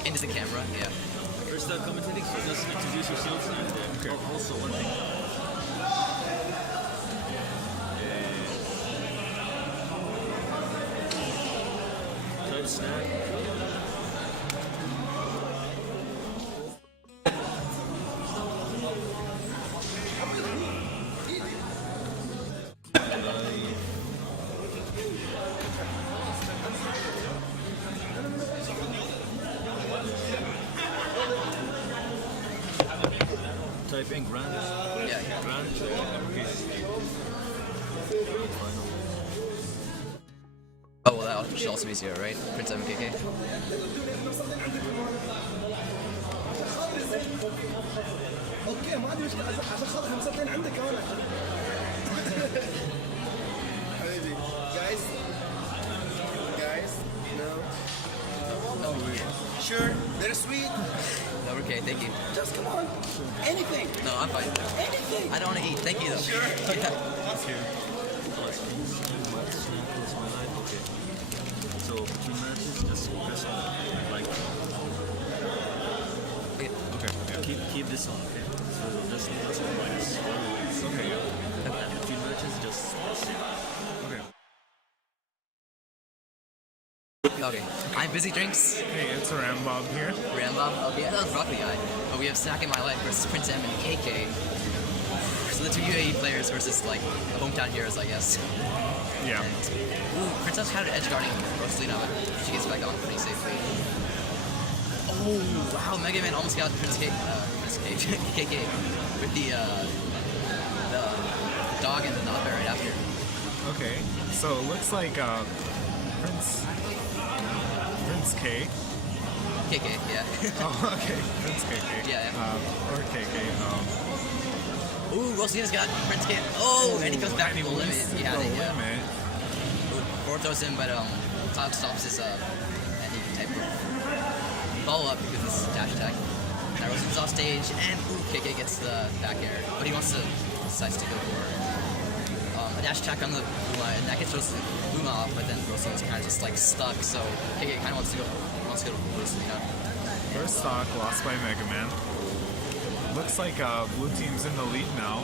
into the camera, yeah. First commentating, so just introduce yourselves and also one thing. Good snack. Type in grand. Yeah. Grand. Oh, well, that should also be 0, right? Prince MKK. اوكي ما عندي مشكله عشان خاطر همستين عندك انا حبيبي guys no sure they're sweet No, we're okay, thank you. just come on anything No, I'm fine. anything I don't want to eat, thank you though. Sure. Yeah. Okay. So between matches, just press on like. Okay. Keep this on. Okay. So just press on like this. Okay. Between matches, just press it. Okay. Okay, I'm Busy Drinks. Hey, it's Rambob here. Rambam. Okay, that was Rocky Guy. But we have Snack in My Life versus Prince M and KK. So the two UAE players versus like the hometown heroes, I guess. Yeah. And, ooh, Princess had an edge guarding Rosalina, but she gets back on pretty safely. Oh wow, Mega Man almost got Prince KK with the dog and the knobber right after. Okay. So it looks like Prince K. KK, yeah. Oh, okay. Prince KK. Yeah. Or KK. Ooh, Rosalina's got Prince K. Oh, and he comes back to the limit. Yeah, the yeah. limit. Or throws him, but Cloud stops his any type of follow up because it's dash attack. Now Rosalina's off stage, and ooh, KK gets the back air, but he decides to go for a dash attack on the Uma, and that gets Uma off, but then Rosalina's kind of just like stuck, so KK kind of wants to go to Rosalina. First stock lost by Mega Man. Looks like blue team's in the lead now.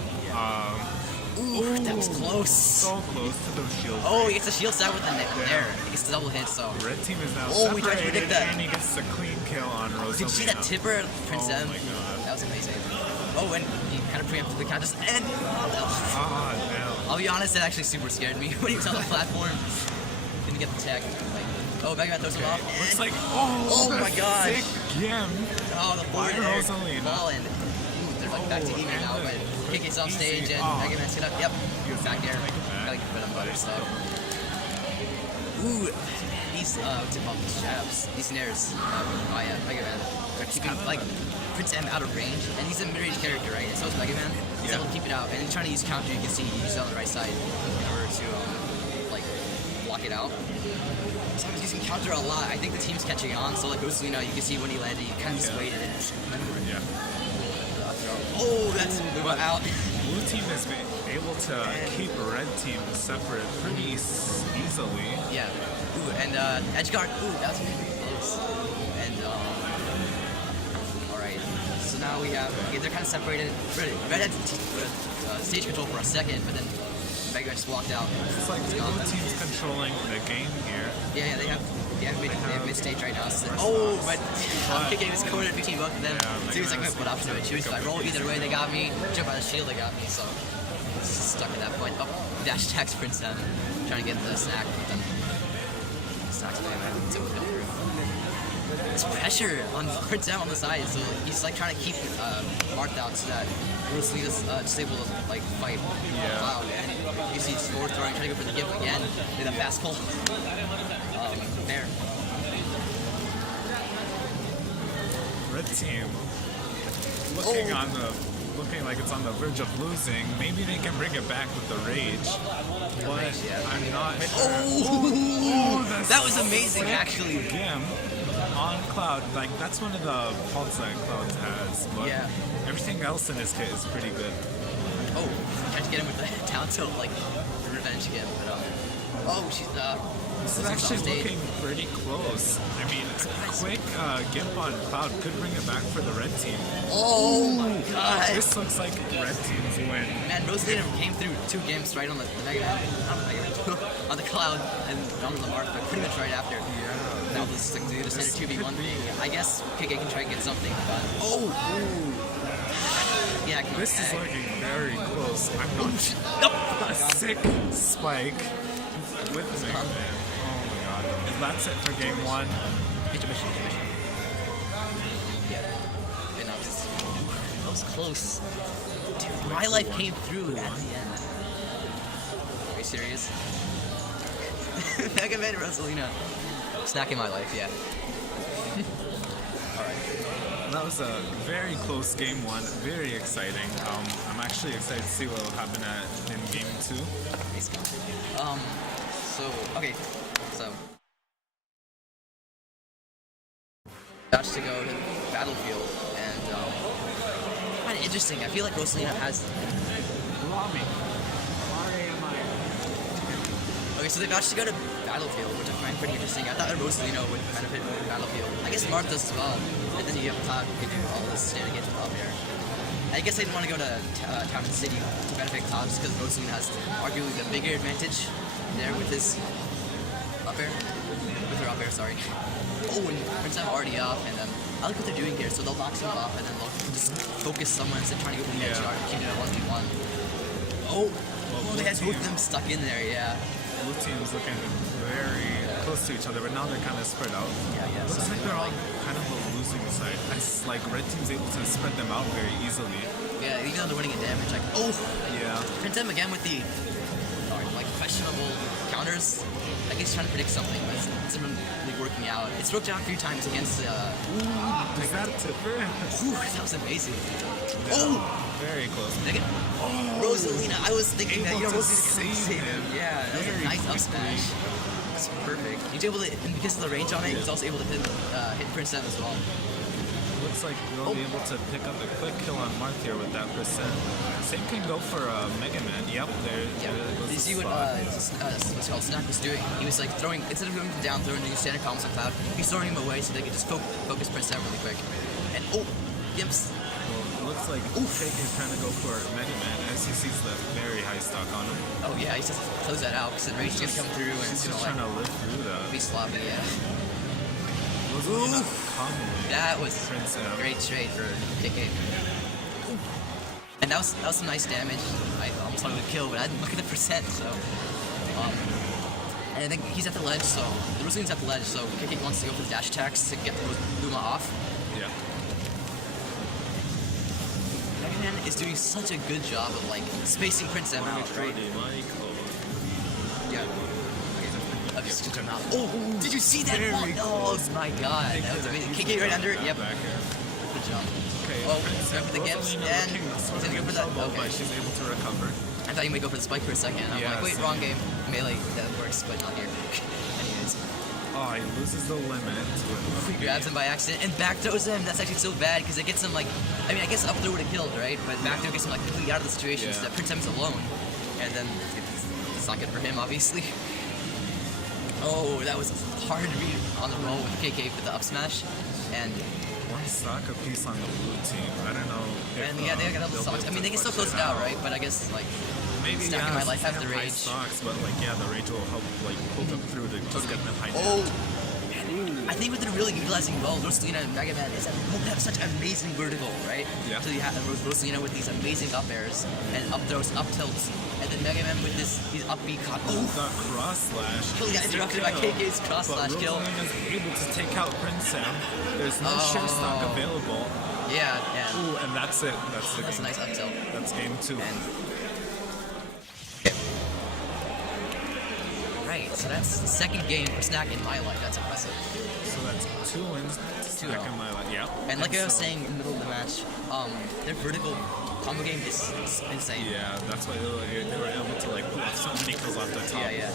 Ooh, that was close. So close to the shield. Oh, he gets a shield stab with the air. He gets the double hit, so. Red team is now Oh, we tried to separated, predict that. and he gets a clean kill on Rosalina. Did you see that tipper, Prince Oh M? my god. That was amazing. Oh, and he kind of preempted the counters, and Ah, damn. I'll be honest, that actually super scared me when he was on the platform. Didn't get the tech. Like, oh, Mega Man throws him off. And, Looks like oh the my gosh. sick gem. Oh, the forward By air Rosalina. ball, and they're like back to even now. But KK's off stage, and Mega Man's gonna yep, back air. Gotta get rid of butter stuff. Ooh, these what's it called? These jabs, these snares by Mega Man. They're keeping like Prince M out of range, and he's a mid-range character, right? And so is Mega Man. He's able to keep it out, and he's trying to use counter. You can see he uses it on the right side in order to like block it out. So he's using counter a lot. I think the team's catching on. So like Rosalina, you can see when he landed, he kind of just waited and Yeah. oh, that's out. Blue team has been able to keep red team separate pretty easily. Yeah. Ooh, and edge guard. Ooh, that was really close. And all right. So now we have they're kind of separated. Red had stage control for a second, but then Mega just walked out. It's like He's blue gone. team's controlling the game here. Yeah, they have mid stage right now. So oh, but KK was cornered between both of them. Yeah, So he was like, put up to it. She was like, roll either way, they got me. Jump out of the shield, they got me. So it's stuck at that point. Oh, dash attacks Prince M, trying to get the snack. But then snack's playing man. It's able to go through. It's pressure on Prince M on the side, so he's like trying to keep marked out so that Rosalina's just able to like fight Cloud. And you see he's forward throwing, trying to go for the gift again with a fast pull. There. Red team looking like it's on the verge of losing. Maybe they can bring it back with the rage. But I'm not sure. Oh, that's that was amazing actually. Gem on Cloud, like that's one of the faults that Cloud has. But Yeah. everything else in his kit is pretty good. Oh, tried to get him with the down tilt, like revenge again. But oh, she's This is Rosalina's actually off stage. looking pretty close. I mean, quick gimp on Cloud could bring it back for the red team. Oh my god! This looks like red team's win. Man, Rosalina came through 2 games right on the Mega Man, not the Mega Man, on the Cloud and on the Mark, but pretty much right after. Yeah. Now this is the standard 2v1 thing. I guess KK can try and get something, but yeah, come on, This is tag. looking very close. I'm not Nope. a sick spike with the Mega Man. Oh my god. That's it for game 1. Intermission. Yeah. And now this that was close. Dude, MyLiFe came through at the end. Are you serious? Mega Man Rosalina. Snacking MyLiFe, yeah. That was a very close game 1. Very exciting. I'm actually excited to see what will happen in game 2. Okay, so Josh to go to Battlefield, and kind of interesting. I feel like Rosalina has. Okay, so they got to go to Battlefield, which I find pretty interesting. I thought that Rosalina would benefit more from Battlefield. I guess Mark does as well, and then you have Cloud who can do all this standing games with up air. I guess I didn't want to go to Town and City to benefit Cloud just because Rosalina has arguably the bigger advantage there with his up air. With her up air, sorry. Oh, and Prince I'm already up, and then I like what they're doing here. So they'll knock someone off, and then they'll just focus someone instead of trying to go for the edge guard and keep it at 1v1. Oh, they had both of them stuck in there, yeah. Blue team's looking very close to each other, but now they're kind of spread out. Yeah. Looks like they're all kind of a losing side. It's like red team's able to spread them out very easily. Yeah, even though they're winning in damage, like, Yeah. Prince M again with the like questionable counters. I guess trying to predict something, but it's not really working out. It's worked out a few times against. Is that tipper? That was amazing. Very close. Rosalina, I was thinking that Able to Rosalina's gonna save save him. him Yeah, that was a very nice up quickly. smash. That's perfect. He's able to, and because of the range on it, he's also able to hit Prince M as well. Looks like they'll be able to pick up a quick kill on Marth here with that percent. Same can go for Mega Man. Yep, there goes Did you see the what spot. what's called Snack was doing? He was like throwing, instead of going down, throwing the standard combos on Cloud, he's throwing him away so they could just focus Prince M really quick. And Gimps. Well, looks like Fake is trying to go for Mega Man as he sees the very high stock on him. Oh yeah, he's just close that out because the rage is gonna come through and He's it's just gonna trying like to live through that. be sloppy. Yeah. That was Prince M. great trade for KK. And that was some nice damage. I almost wanted to kill, but I didn't look at the percent, so. And I think he's at the ledge, so the Rosalina's at the ledge, so KK wants to go for the dash attacks to get the Luma off. Yeah. Mega Man is doing such a good job of like spacing Prince M out, right? Yeah. Okay, just him out. Oh, did you see that? Oh my god, that was amazing. KK right under it. Yep. Back here. Good job. Okay, Oh, Prince go for the Gimps, Rosalina and looking he's sort of gonna go for in that. trouble, Okay. but she's able to recover. I thought you might go for the spike for a second. I'm Yeah, like, wait, same. wrong game. Melee, that works, but not here. Anyways, Oh, he loses the limit. he grabs him by accident and back throws him. That's actually so bad because it gets him like, I mean, I guess up throw would have killed, right? But back throw gets him like completely out of the situation so Yeah. that Prince M is alone. And then it's not good for him, obviously. Oh, that was a hard read on the roll with KK for the up smash. And One stock apiece on the blue team. I don't know. If, yeah, they got double they'll be stocks. I able mean, to they can still clutch close it out, right? But I guess like Maybe Stacking yeah, MyLiFe have the high rage. stocks, but like yeah, the rage will help like pull them through to just get them high. Oh, I think what they're really utilizing well, Rosalina and Mega Man, is that both have such amazing vertical, right? Yeah. So you have Rosalina with these amazing up airs and up throws, up tilts, and then Mega Man with his up B cut. The cross slash. He got interrupted by KK's cross slash kill. Rosalina's able to take out Prince Sam. There's no share stock available. Yeah. Ooh, and that's it. That's the That's a game. nice up tilt. That's game 2. And right, so that's the second game for Snack in MyLiFe. That's impressive. So that's 2 wins. Stack in my life. Yeah. And like I was saying in the middle of the match, their vertical combo game is insane. Yeah, that's why they were able to like pull off so many kills off the top. Yeah.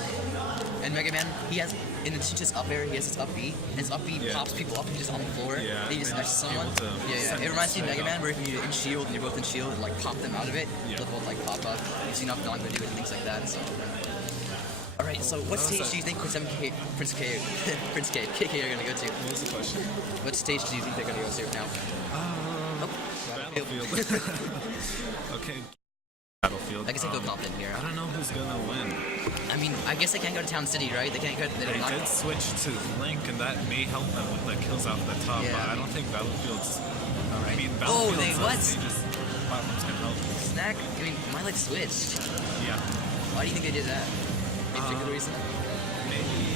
And Mega Man, he has, in addition to his up air, he has his up B. And his up B pops people up and just on the floor. Yeah, He just and smashes someone. able to send It reminds me of straight Mega Man up. where if you're in shield and you're both in shield and like pop them out of it, Yeah. they'll both like pop up. You've seen enough non do it and things like that. So Alright, so what stage do you think Prince K, KK are gonna go to? What was the question? What stage do you think they're gonna go to now? Battlefield. Okay. Battlefield. I guess I feel confident here. I don't know who's gonna win. I mean, I guess they can't go to Town City, right? They can't go. They did switch to Link, and that may help them with the kills off the top. Yeah. But I don't think Battlefield's. I mean, Oh, Battlefield's they what? stages platforms can help. Snack. I mean, MyLiFe switched. Yeah. Why do you think they did that? Any particular reason? Maybe.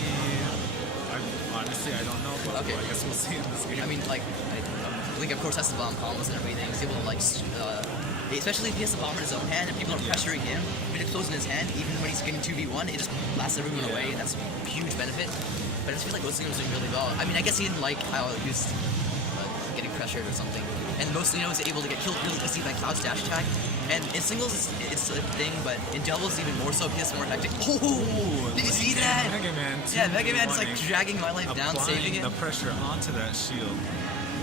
Honestly, I don't know, but Okay. I guess we'll see in this game. I mean, like, Link of course has the bomb combos and everything. He's able to like, especially if he has the bomb in his own hand and people are pressuring him, when it closes in his hand, even when he's getting 2v1, it just blasts everyone away, and that's a huge benefit. But I just feel like Lino was doing really well. I mean, I guess he didn't like how he was getting pressured or something. And Lino was able to get killed really easy by Cloud's dash attack. And in singles, it's a thing, but in doubles even more so because it's more effective. Oh, did you see that? Mega Man. Yeah, Mega Man's like dragging MyLife down, saving it. The pressure onto that shield,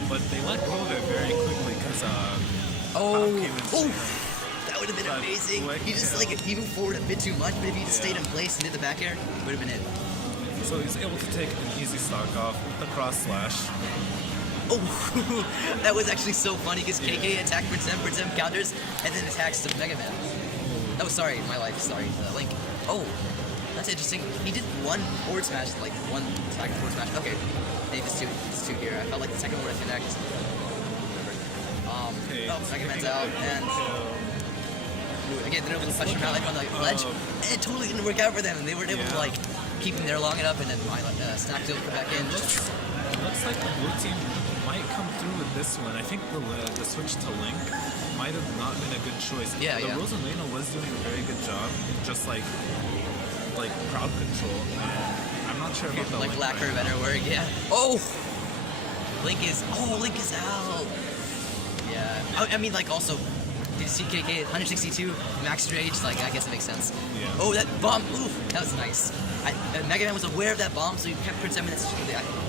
but they let go of it very quickly because That would have been amazing. He just like he moved forward a bit too much, but if he just stayed in place and did the back air, it would have been it. So he's able to take an easy stock off with the cross slash. Oh, that was actually so funny because KK attacked Prince M counters, and then attacks the Mega Man. Oh, sorry, MyLife, sorry, Link. Oh, that's interesting. He did one forward smash, like one attack forward smash. Okay, maybe it's two here. I felt like the second one would connect. Mega Man's out, and again, they're able to push him out like on the ledge, and it totally didn't work out for them, and they weren't able to like keep him there long enough, and then Snack Dill back in. It looks like the blue team might come through with this one. I think the switch to Link might have not been a good choice. Yeah, the Rosalino was doing a very good job, just like crowd control. And I'm not sure about the like Link lack of a better word, yeah. Oh, Link is out. Yeah, I mean, like also, did you see KK 162 max rage? Like, I guess it makes sense. Yeah. Oh, that bomb! Ooh, that was nice. Mega Man was aware of that bomb, so he kept Prince M in this.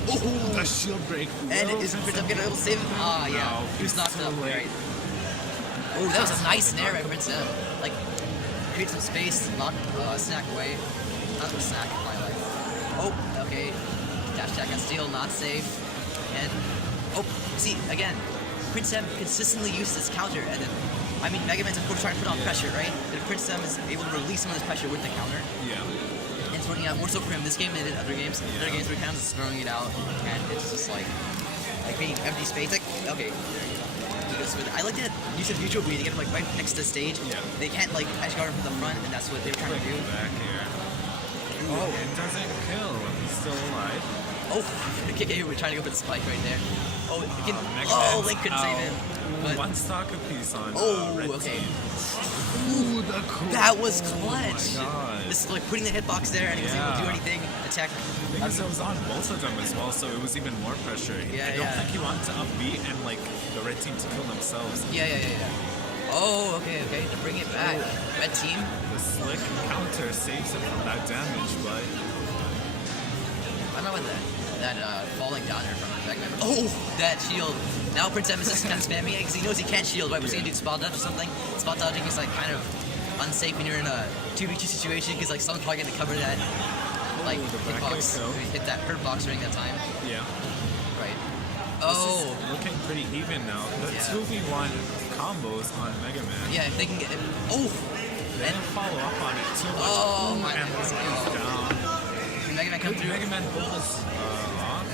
Oh, the shield break. And isn't Prince M gonna be able to save him? Ah, yeah. No, He was knocked up. late. Right. Oh, that was a nice snare by Prince M. Like, create some space, knock Snack away. Not the Snack, MyLife. Oh, okay. Dash attack on steal, not safe. And see again. Prince M consistently uses this counter, and then, I mean, Mega Man's of course trying to put on pressure, right? But Prince M is able to release some of this pressure with the counter. Yeah. And it's working out more so for him this game than in other games. Other games where he kind of just throwing it out, and it's just like being empty space. Like, okay, I like that use of neutral B to get him like right next to the stage. Yeah. They can't like edge guard him from the front, and that's what they were trying to do. Back here. Oh, it doesn't kill. He's still alive. Oh, the kick here, we're trying to go for the spike right there. Oh, Link couldn't save him. But, one stock apiece on red okay. team. Ooh, the cool. That was clutch. Oh my God. This is like putting the hitbox there, and he was able to do anything. Attack. Because it was on both of them as well, so it was even more pressure. I don't think he wanted to upbeat and like the red team to kill themselves. Yeah. Oh, okay, to bring it back. Red team. The slick counter saves him from that damage, but I remember that falling downer from Mega Man. Oh, that shield. Now Prince M is just kind of spamming it because he knows he can't shield, right? We're going to do spot dodge or something. Spot dodging is like kind of unsafe when you're in a 2v2 situation because like someone's probably going to cover that like hitbox. Hit that hurt box during that time. yeah. Right. This is looking pretty even now. The 2v1 combos on Mega Man. Yeah, if they can get it. Oh! They didn't follow up on it too much. Oh, my and God. he's down. Can Mega Man come through? Mega Man pulled us off.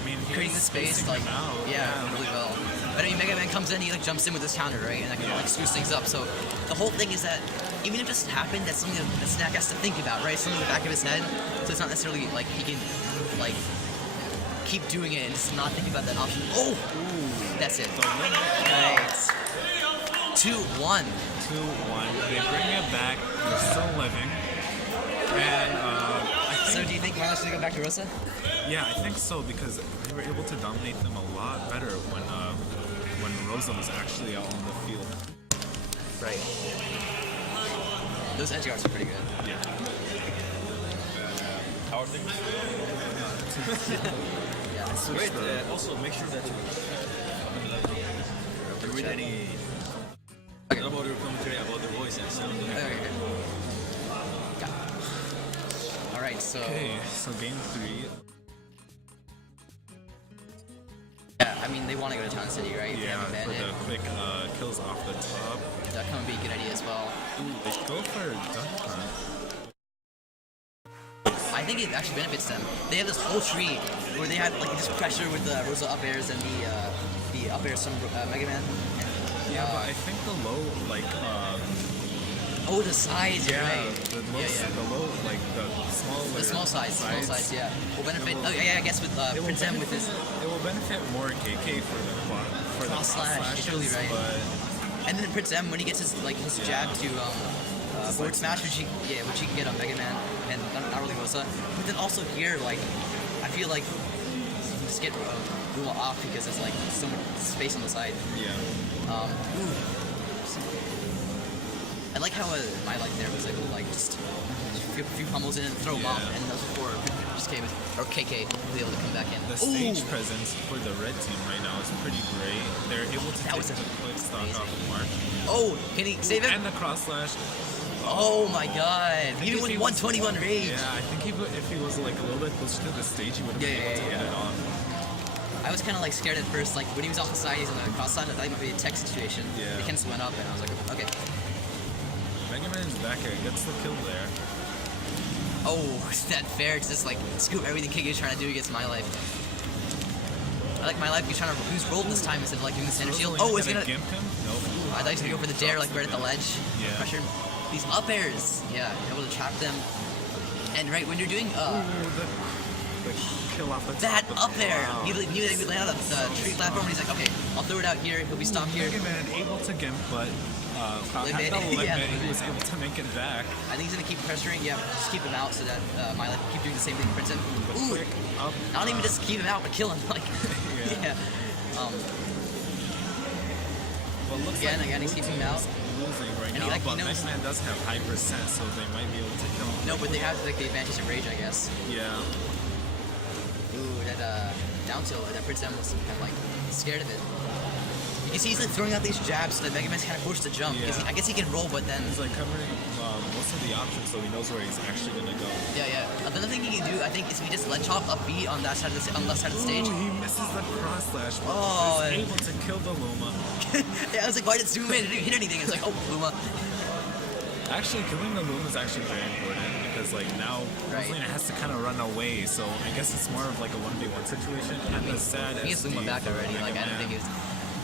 I mean, Creating the space, like, really well. But I mean, Mega Man comes in, he like jumps in with his counter, right? And that kind of like screws things up. So the whole thing is that even if it just happened, that's something that Snack has to think about, right? Something in the back of his head. So it's not necessarily like he can like keep doing it and just not think about that option. Oh! That's it. Right. 2-1. 2-1. They bring it back. They're still living. And So do you think MyLife's gonna go back to Rosa? yeah, I think so because they were able to dominate them a lot better when Rosa was actually out on the field. Right. Those edge guards are pretty good. Yeah. How are things? Yeah. Wait, also make sure that you read any about your commentary about the voice and sound. Okay. Alright, so... Okay, so game 3. Yeah, I mean, they want to go to Town City, right? If they Yeah, haven't for banned the it. quick kills off the top. That kind of be a good idea as well. Ooh, they go for Dunk Hunt. I think it actually benefits them. They have this whole tree where they have like this pressure with the Rosa up airs and the up airs from Mega Man. Yeah, but I think the low, like, Oh, the size, yeah, right? the low, like, the small, The small size, yeah. Will benefit. Oh, yeah, I guess with Prince M with his It will benefit more KK for the cross slash. You're totally right. But And then Prince M when he gets his jab to forward smash, which he can get on Mega Man and not really Rosa. But then also here, like, I feel like you just get Luma off because there's like so much space on the side. yeah. I like how MyLiFe there was able to like just a few pummels in and throw them off, and those before just came or KK was able to come back in. The stage presence for the red team right now is pretty great. They're able to take was the quick stock off Mark. Oh, can he save him? And the cross slash. Oh my god! Even when he won 21 rage. Yeah, I think if he was like a little bit closer to the stage, he would have been able to get it off. I was kind of like scared at first, like when he was off the side, he's on the cross side. I thought it might be a tech situation. Yeah. He kind of went up, and I was like, okay. Mega Man's back here, gets the kill there. Oh, is that fair? To just like scoop everything KK is trying to do against MyLife. I like MyLife. He's trying to use roll this time instead of like doing the center shield. Oh, is he gonna gimp him? Nope. I thought he was gonna go for the dare, like right at the ledge. Yeah. Pressure. These up airs. Yeah, you're able to trap them. And right when you're doing The kill off the that top. up air, Wow. he knew that he would land on the tree platform, and he's like, okay, I'll throw it out here. He'll be stopped here. Mega Man able to gimp, but Limit. at the limit, Yeah. he was able to make it back. I think he's gonna keep pressuring. Yeah, just keep him out so that MyLife can keep doing the same thing. Prince M. Ooh, Quick up. not even just keep him out, but kill him. Like, Yeah. yeah. Well, looks Again, like he's keeping him out. losing right And now, he but knows- Mega Man does have high percent, so they might be able to kill him. No, but they have like the advantage of rage, I guess. Yeah. Ooh, that down tilt, that Prince M was kind of like scared of it. You can see he's like throwing out these jabs so that Mega Man's kind of forced to jump. Yeah. I guess he can roll, but then He's like covering most of the options, so he knows where he's actually gonna go. yeah. Another thing he can do, I think, is if he just ledge hop up B on that side of on the left side of the stage. Ooh, he misses the cross slash, but Oh, is able to kill the Luma. Yeah, I was like, why did it zoom in? It didn't hit anything. It's like, oh, Luma. Actually, killing the Luma is actually very important because like now Right. Rosalina has to kind of run away, so I guess it's more of like a 1v1 situation. And the sad He has Luma SD back for already. Mega Like, I don't Man. think it was.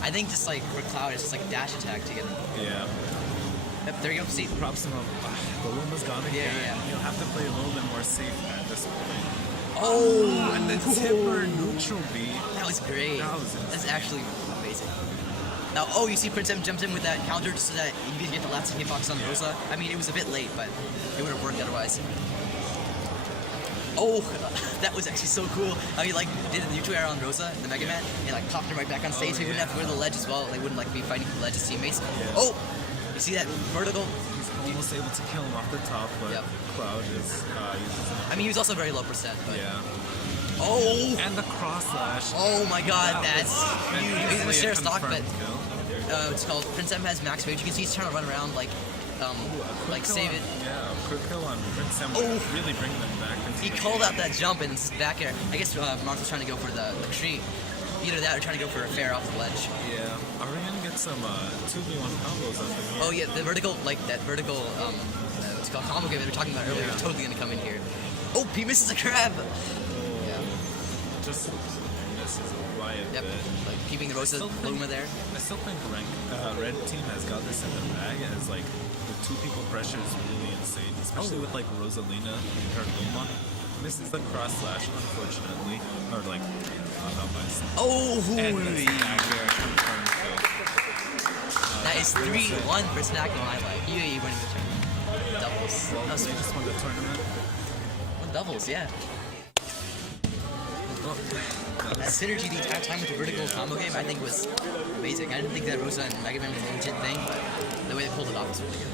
I think just like for Cloud, it's just like a dash attack to get him. Yeah. Yep, there you go. See, Props to him. The Luma's gone again. Yeah. You'll have to play a little bit more safe at this point. oh, And the tipper neutral B. that was great. That was insane. That's actually amazing. Now, oh, you see Prince M jumped in with that counter just so that you could get the last hitbox on Rosa. I mean, it was a bit late, but it would have worked otherwise. Oh, that was actually so cool. How he like did the neutral air on Rosa, the Mega Man, and like popped him right back on stage. So he wouldn't have to go to the ledge as well. They wouldn't like be fighting for the ledge as teammates. Oh, you see that vertical? He's almost able to kill him off the top, but Yep. Cloud is uses I mean, he was also very low percent, but yeah. oh, And the cross slash. oh my God, That that's was huge. He's gonna basically a share stock, but confirmed kill. it's called Prince M has max rage. You can see he's trying to run around like Quick kill save on- it. Yeah, a quick kill on Prince M Oh. really bringing them back into He the called game. out that jump and it's back air. I guess Mark was trying to go for the tree. Either that or trying to go for a fair off the ledge. Yeah. Are we gonna get some 2v1 combos up in here? Oh yeah, the vertical, like that vertical, what's it called, combo game that we were talking about earlier Yeah. is totally gonna come in here. Oh, he misses a crab! Yeah. Just misses by a Yep. bit. Like keeping the Rosa Still think- Luma there. I still think red team has got this in the bag as like the two people pressure is really insane, especially with like Rosalina and her Luma. Misses the cross slash, unfortunately, or like not by Oh, and it's back there, confirmed kill. that is 3-1 for Snack in MyLife. UAE winning the tournament. Doubles. Well, That was they just won the tournament. doubles, yeah. Well, That synergy the entire time with the vertical combo game, I think was amazing. I didn't think that Rosa and Mega Man was a legit thing, but the way they pulled it off was really good.